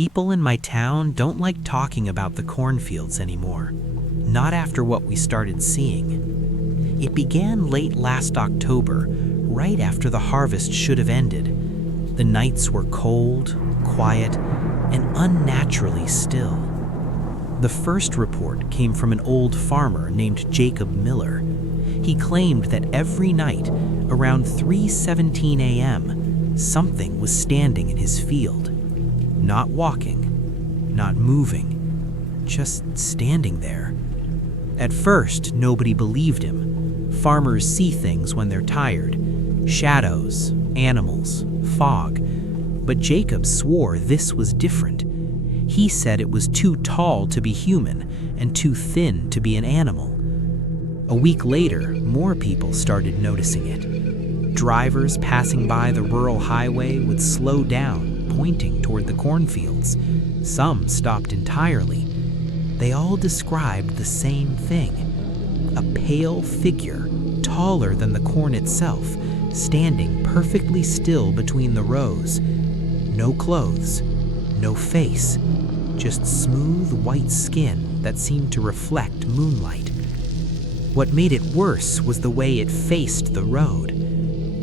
People in my town don't like talking about the cornfields anymore. Not after what we started seeing. It began late last October, right after the harvest should have ended. The nights were cold, quiet, and unnaturally still. The first report came from an old farmer named Jacob Miller. He claimed that every night, around 3:17 a.m., something was standing in his field. Not walking, not moving, just standing there. At first, nobody believed him. Farmers see things when they're tired. Shadows, animals, fog. But Jacob swore this was different. He said it was too tall to be human and too thin to be an animal. A week later, more people started noticing it. Drivers passing by the rural highway would slow down, pointing toward the cornfields. Some stopped entirely. They all described the same thing. A pale figure, taller than the corn itself, standing perfectly still between the rows. No clothes, no face, just smooth white skin that seemed to reflect moonlight. What made it worse was the way it faced the road,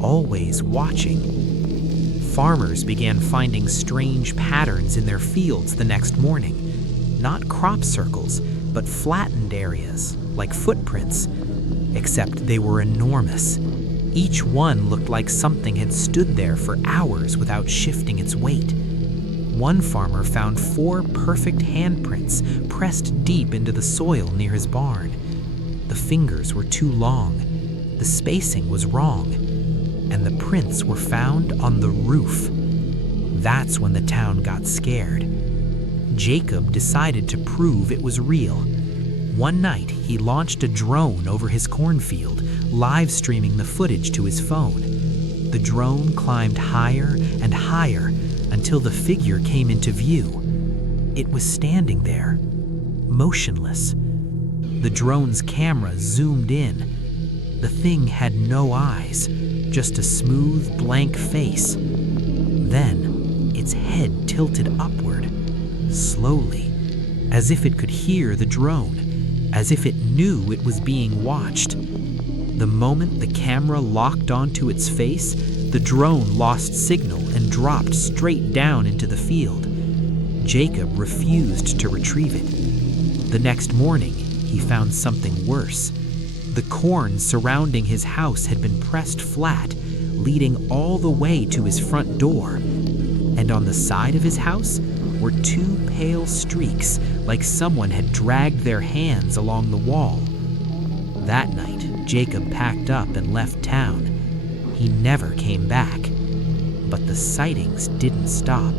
always watching. Farmers began finding strange patterns in their fields the next morning. Not crop circles, but flattened areas, like footprints. Except they were enormous. Each one looked like something had stood there for hours without shifting its weight. One farmer found 4 perfect handprints pressed deep into the soil near his barn. The fingers were too long, the spacing was wrong, and the prints were found on the roof. That's when the town got scared. Jacob decided to prove it was real. One night, he launched a drone over his cornfield, live streaming the footage to his phone. The drone climbed higher and higher until the figure came into view. It was standing there, motionless. The drone's camera zoomed in. The thing had no eyes, just a smooth, blank face. Then, its head tilted upward, slowly, as if it could hear the drone, as if it knew it was being watched. The moment the camera locked onto its face, the drone lost signal and dropped straight down into the field. Jacob refused to retrieve it. The next morning, he found something worse. The corn surrounding his house had been pressed flat, leading all the way to his front door. And on the side of his house were 2 pale streaks, like someone had dragged their hands along the wall. That night, Jacob packed up and left town. He never came back. But the sightings didn't stop.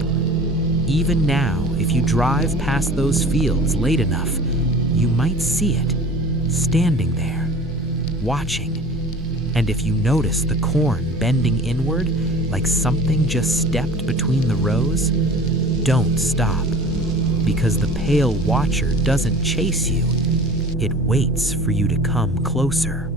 Even now, if you drive past those fields late enough, you might see it, standing there, watching. And if you notice the corn bending inward, like something just stepped between the rows, don't stop, because the pale watcher doesn't chase you. It waits for you to come closer.